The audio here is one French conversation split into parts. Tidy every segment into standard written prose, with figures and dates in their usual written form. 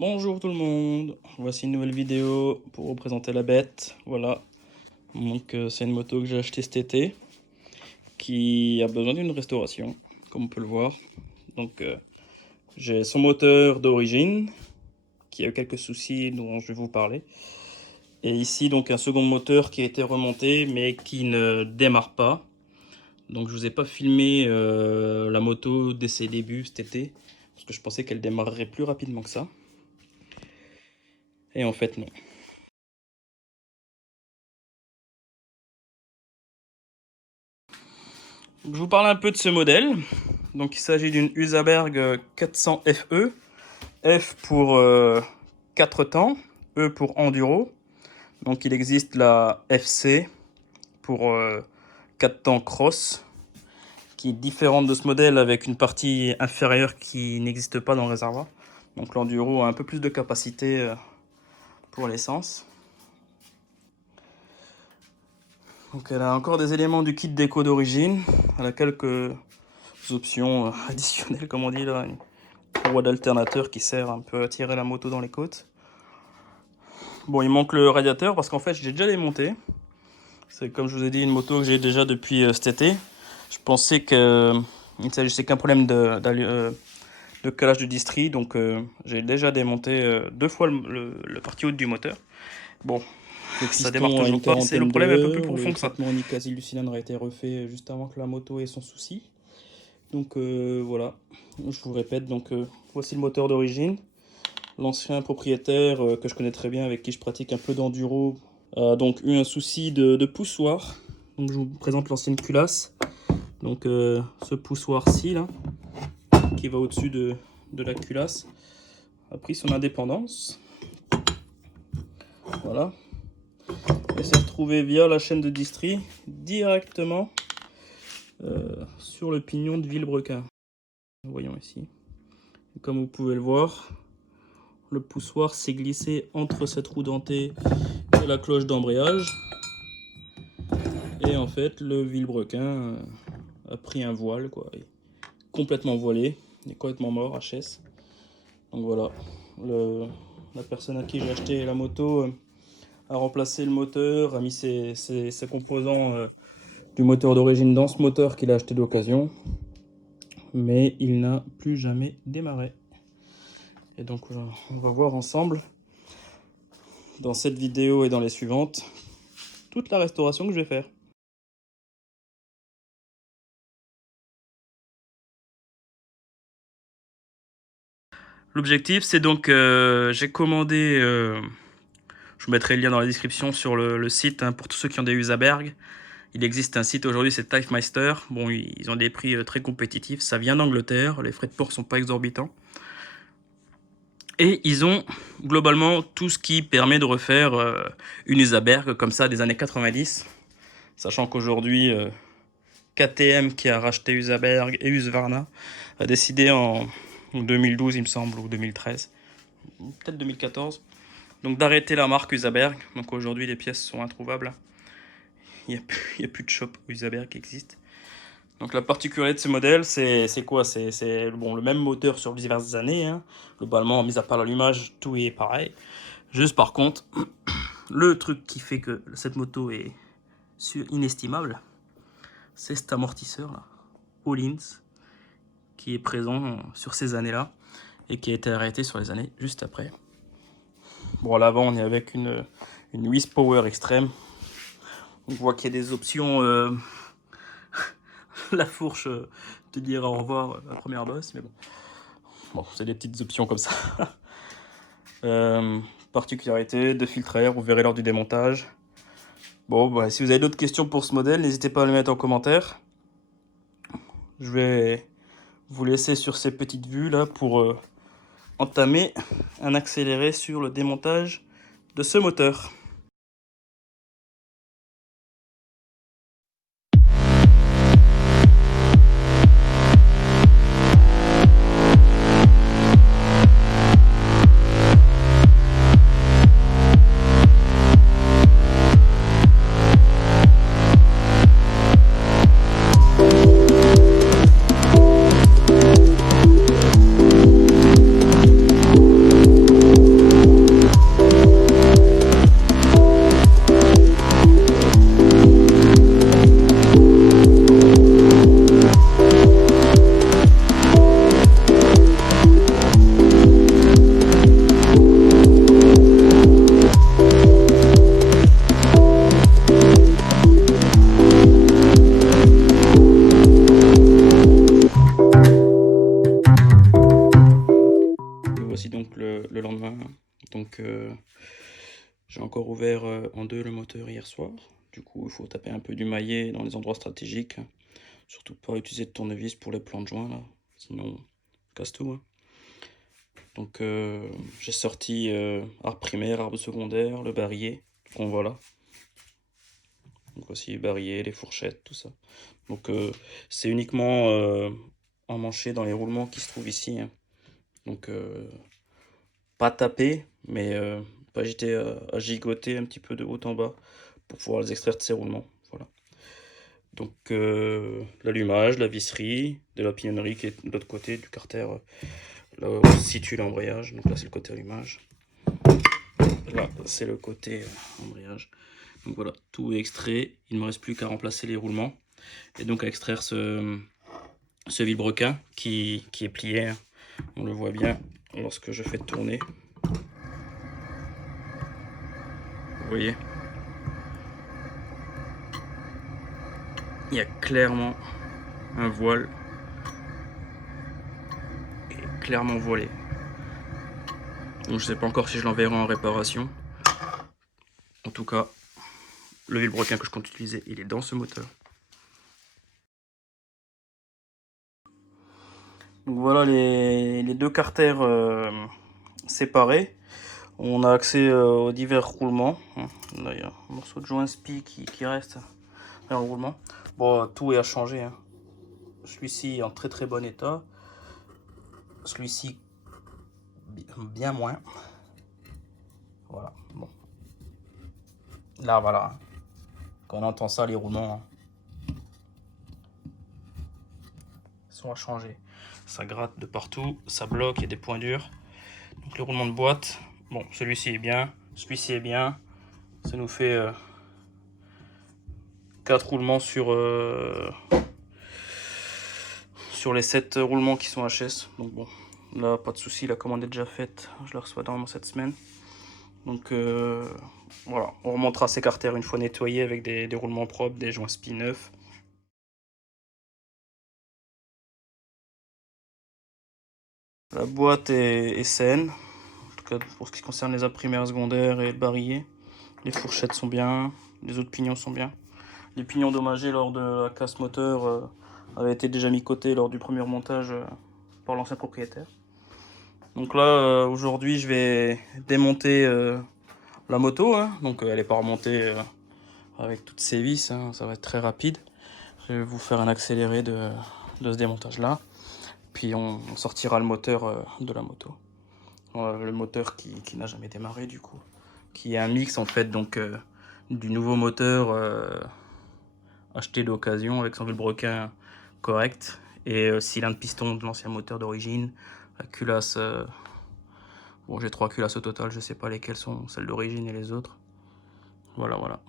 Bonjour tout le monde, voici une nouvelle vidéo pour vous présenter la bête. Voilà, donc c'est une moto que j'ai achetée cet été qui a besoin d'une restauration, comme on peut le voir. Donc j'ai son moteur d'origine qui a eu quelques soucis dont je vais vous parler. Et ici donc un second moteur qui a été remonté mais qui ne démarre pas. Donc je vous ai pas filmé la moto dès ses débuts cet été parce que je pensais qu'elle démarrerait plus rapidement que ça. Et en fait non. Je vous parle un peu de ce modèle. Donc il s'agit d'une Usaberg 400 FE. F pour 4 temps, E pour enduro. Donc il existe la FC pour 4 temps cross, qui est différente de ce modèle avec une partie inférieure qui n'existe pas dans le réservoir. Donc l'enduro a un peu plus de capacité pour l'essence. Donc elle a encore des éléments du kit déco d'origine. Elle a quelques options additionnelles, comme on dit là. Une courroie d'alternateur qui sert un peu à tirer la moto dans les côtes. Bon, il manque le radiateur parce qu'en fait j'ai déjà démonté. C'est comme je vous ai dit une moto que j'ai déjà depuis cet été. Je pensais qu'il ne s'agissait qu'un problème de calage du distri. Donc j'ai déjà démonté 2 fois le partie haute du moteur. Bon. Ça démarre toujours pas, c'est le problème un peu plus profond que ça. Le traitement ni quasi du cylindre a été refait juste avant que la moto ait son souci. Donc voilà, je vous répète, donc voici le moteur d'origine. L'ancien propriétaire que je connais très bien, avec qui je pratique un peu d'enduro, a donc eu un souci de poussoir. Donc je vous présente l'ancienne culasse. Donc ce poussoir-ci là, qui va au-dessus de la culasse, a pris son indépendance. Voilà. Et s'est retrouvé via la chaîne de distri directement sur le pignon de Villebrequin. Voyons ici. Et comme vous pouvez le voir, le poussoir s'est glissé entre cette roue dentée et la cloche d'embrayage. Et en fait, le Villebrequin a pris un voile, quoi. Il est complètement voilé, il est complètement mort, HS. Donc voilà, la personne à qui j'ai acheté la moto a remplacé le moteur, a mis ses composants du moteur d'origine dans ce moteur qu'il a acheté d'occasion, mais il n'a plus jamais démarré. Et donc on va voir ensemble dans cette vidéo et dans les suivantes toute la restauration que je vais faire. L'objectif c'est donc j'ai commandé je vous mettrai le lien dans la description sur le site pour tous ceux qui ont des Usaberg. Il existe un site aujourd'hui, c'est Typemeister. Bon, ils ont des prix très compétitifs. Ça vient d'Angleterre, les frais de port sont pas exorbitants. Et ils ont globalement tout ce qui permet de refaire une Usaberg comme ça des années 90. Sachant qu'aujourd'hui, KTM qui a racheté Usaberg et Husqvarna a décidé en 2012, il me semble, ou 2013, peut-être 2014. Donc d'arrêter la marque Usaberg. Donc aujourd'hui les pièces sont introuvables. Il n'y a plus de shop Usaberg qui existe. Donc la particularité de ce modèle, c'est quoi? C'est bon, le même moteur sur diverses années. Hein. Globalement, mis à part l'allumage, tout est pareil. Juste par contre, le truc qui fait que cette moto est inestimable, c'est cet amortisseur là, Öhlins, qui est présent sur ces années-là et qui a été arrêté sur les années juste après. Bon, à l'avant, on est avec une Wiz Power Extreme. On voit qu'il y a des options. La fourche te dira au revoir à première bosse, mais bon. Bon, c'est des petites options comme ça. Particularité de filtre à air, vous verrez lors du démontage. Bon, bah, si vous avez d'autres questions pour ce modèle, n'hésitez pas à les mettre en commentaire. Je vais vous laisser sur ces petites vues là pour entamer un accéléré sur le démontage de ce moteur. j'ai encore ouvert en deux le moteur hier soir. Du coup, il faut taper un peu du maillet dans les endroits stratégiques. Surtout pas utiliser de tournevis pour les plans de joint là, sinon on casse tout. Hein. Donc j'ai sorti arbre primaire, arbre secondaire, le barillet qu'on voit là. Donc voici les barillet, les fourchettes, tout ça. Donc c'est uniquement emmanché dans les roulements qui se trouvent ici. Hein. Donc pas taper, mais pas agiter à gigoter un petit peu de haut en bas pour pouvoir les extraire de ces roulements. Voilà. Donc l'allumage, la visserie, de la pignonnerie qui est de l'autre côté du carter, là où se situe l'embrayage. Donc là c'est le côté allumage. Là c'est le côté embrayage. Donc voilà, tout est extrait. Il ne me reste plus qu'à remplacer les roulements. Et donc à extraire ce vilebrequin qui est plié. On le voit bien lorsque je fais tourner. Vous voyez, il y a clairement un voile et clairement voilé. Donc je sais pas encore si je l'enverrai en réparation. En tout cas, le vilebrequin que je compte utiliser, il est dans ce moteur. Donc voilà les deux carters séparés. On a accès aux divers roulements. Là, il y a un morceau de joint spi qui reste dans le roulement. Bon, tout est à changer. Hein. Celui-ci est en très très bon état. Celui-ci, bien moins. Voilà. Bon. Là, voilà. Quand on entend ça, les roulements sont à changer. Ça gratte de partout, ça bloque, il y a des points durs. Donc les roulements de boîte, bon, celui-ci est bien, celui-ci est bien. Ça nous fait 4 roulements sur les 7 roulements qui sont HS. Donc bon, là, pas de souci, la commande est déjà faite. Je la reçois normalement cette semaine. Donc voilà, on remontera ces carters une fois nettoyés avec des roulements propres, des joints spi neufs. La boîte est saine, en tout cas pour ce qui concerne les arbres primaires, secondaires et le barillet. Les fourchettes sont bien, les autres pignons sont bien. Les pignons endommagés lors de la casse moteur avaient été déjà mis-cotés lors du premier montage par l'ancien propriétaire. Donc là, aujourd'hui, je vais démonter la moto. Hein. Donc elle n'est pas remontée avec toutes ses vis, hein. Ça va être très rapide. Je vais vous faire un accéléré de ce démontage-là. Puis on sortira le moteur de la moto. Le moteur qui n'a jamais démarré du coup. Qui est un mix en fait donc du nouveau moteur acheté d'occasion avec son vilebrequin correct. Et cylindre piston de l'ancien moteur d'origine. La culasse, bon j'ai 3 culasses au total, je sais pas lesquelles sont celles d'origine et les autres. Voilà.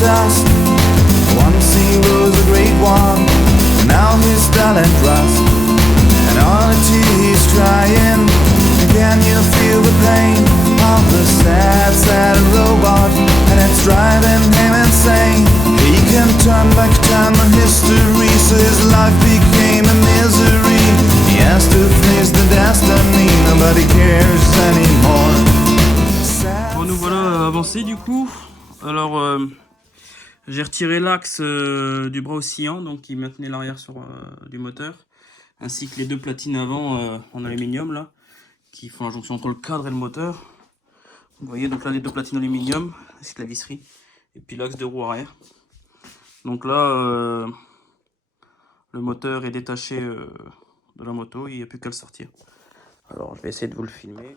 dust. Once he was a great one, now he's dull and rust. And all the he's trying, can you feel the pain of the sad, sad robot? And it's driving him insane. He can turn back time and history, so his life became a misery. He has to face the destiny, nobody cares anymore. Bon, nous voilà avancés du coup. Alors J'ai retiré l'axe du bras oscillant, donc qui maintenait l'arrière du moteur, ainsi que les deux platines avant en aluminium là, qui font la jonction entre le cadre et le moteur. Vous voyez, donc là les deux platines aluminium, ainsi que la visserie, et puis l'axe de roue arrière. Donc là, le moteur est détaché de la moto, il n'y a plus qu'à le sortir. Alors je vais essayer de vous le filmer.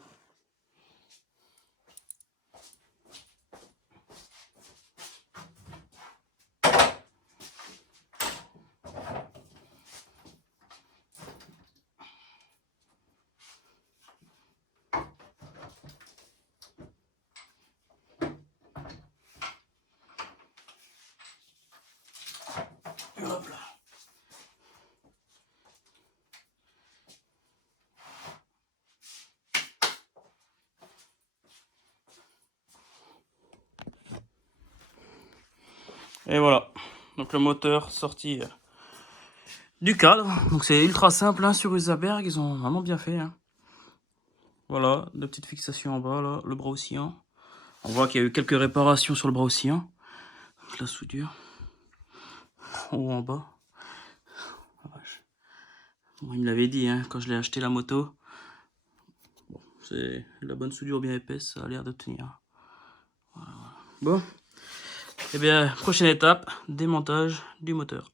Hop là. Et voilà, donc le moteur sorti du cadre. Donc c'est ultra simple hein, sur Usaberg, ils ont vraiment bien fait. Hein. Voilà, deux petites fixations en bas, là, le bras oscillant. On voit qu'il y a eu quelques réparations sur le bras oscillant. La soudure. En haut, en bas. Bon, il me l'avait dit hein, quand je l'ai acheté la moto. Bon, c'est la bonne soudure bien épaisse, ça a l'air de tenir. Voilà. Bon, et bien, prochaine étape, démontage du moteur.